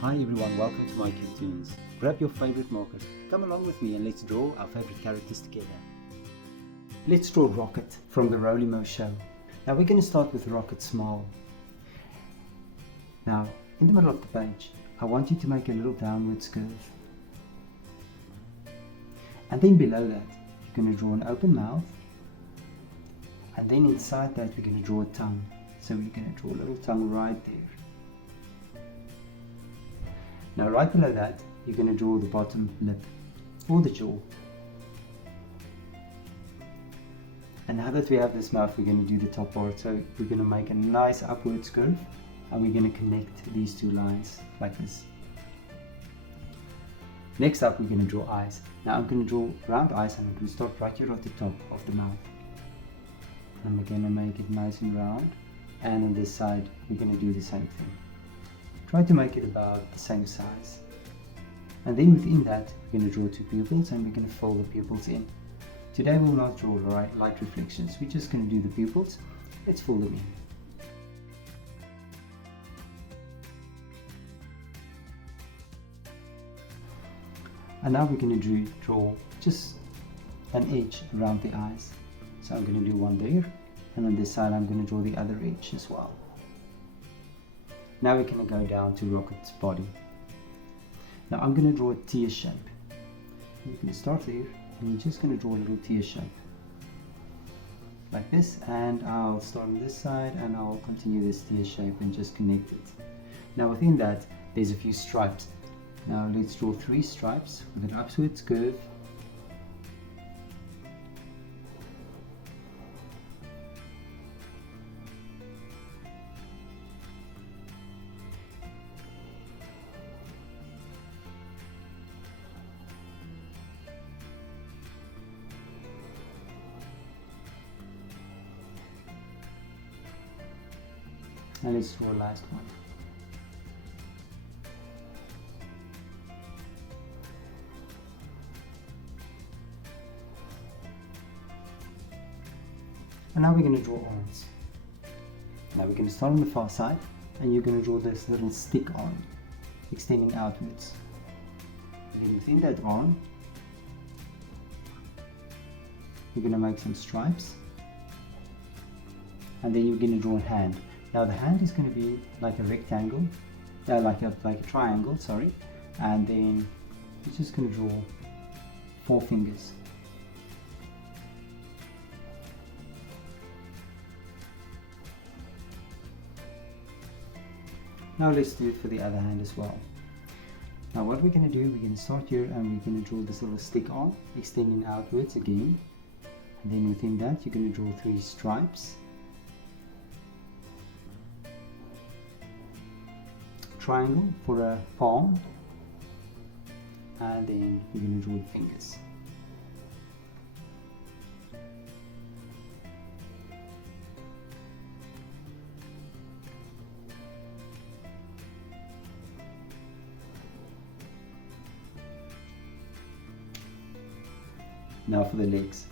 Hi everyone, welcome to mycutetoons. Grab your favorite marker, come along with me and let's draw our favorite characters together. Let's draw Rockit from the Roly show. Now we're going to start with Rockit's smile. Now in the middle of the page, I want you to make a little downwards curve. And then below that, you're going to draw an open mouth. And then inside that, we're going to draw a tongue. So we're going to draw a little tongue right there. Now right below that, you're going to draw the bottom lip or the jaw. And now that we have this mouth, we're going to do the top part. So we're going to make a nice upwards curve and we're going to connect these two lines like this. Next up, we're going to draw eyes. Now I'm going to draw round eyes and I'm going to start right here at the top of the mouth. And we're going to make it nice and round. And on this side, we're going to do the same thing. Try to make it about the same size. And then within that, we're going to draw two pupils and we're going to fill the pupils in. Today we'll not draw light reflections, we're just going to do the pupils. Let's fill them in. And now we're going to draw just an edge around the eyes. So I'm going to do one there, and on this side I'm going to draw the other edge as well. Now we're going to go down to Rockit's body. Now I'm going to draw a tear shape. You're going to start there and you're just going to draw a little tear shape. Like this, and I'll start on this side and I'll continue this tear shape and just connect it. Now within that, there's a few stripes. Now let's draw 3 stripes with an upwards curve. And let's draw the last one. And now we're going to draw arms. Now we're going to start on the far side and you're going to draw this little stick arm extending outwards. And then within that arm, you're going to make some stripes. And then you're going to draw a hand. Now the hand is going to be like a rectangle, like a triangle, sorry. And then you're just going to draw 4 fingers. Now let's do it for the other hand as well. Now what we're going to do, we're going to start here and we're going to draw this little stick arm extending outwards again. And then within that, you're going to draw 3 stripes. Triangle for a palm, and then we're going to draw the fingers. Now for the legs.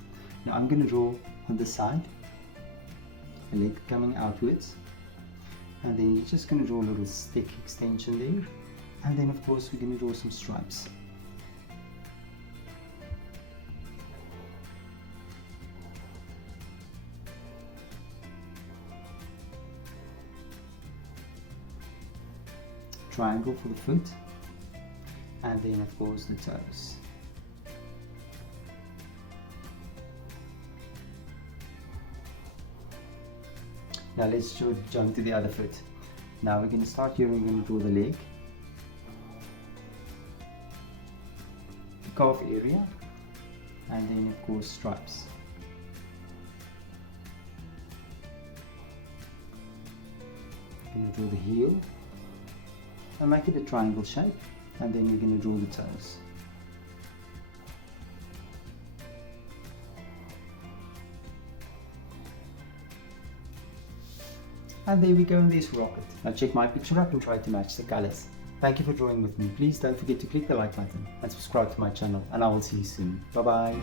Now I'm going to draw on this side, a leg coming outwards. And then you're just going to draw a little stick extension there. And then of course we're going to draw some stripes. Triangle for the foot. And then of course the toes. Now let's jump to the other foot. Now we're going to start here and we're going to draw the leg, the calf area, and then of course stripes. We're going to draw the heel and make it a triangle shape, and then we're going to draw the toes. And there we go, in this Rockit. Now check my picture up and try to match the colors. Thank you for drawing with me. Please don't forget to click the like button and subscribe to my channel, and I will see you soon. Bye bye.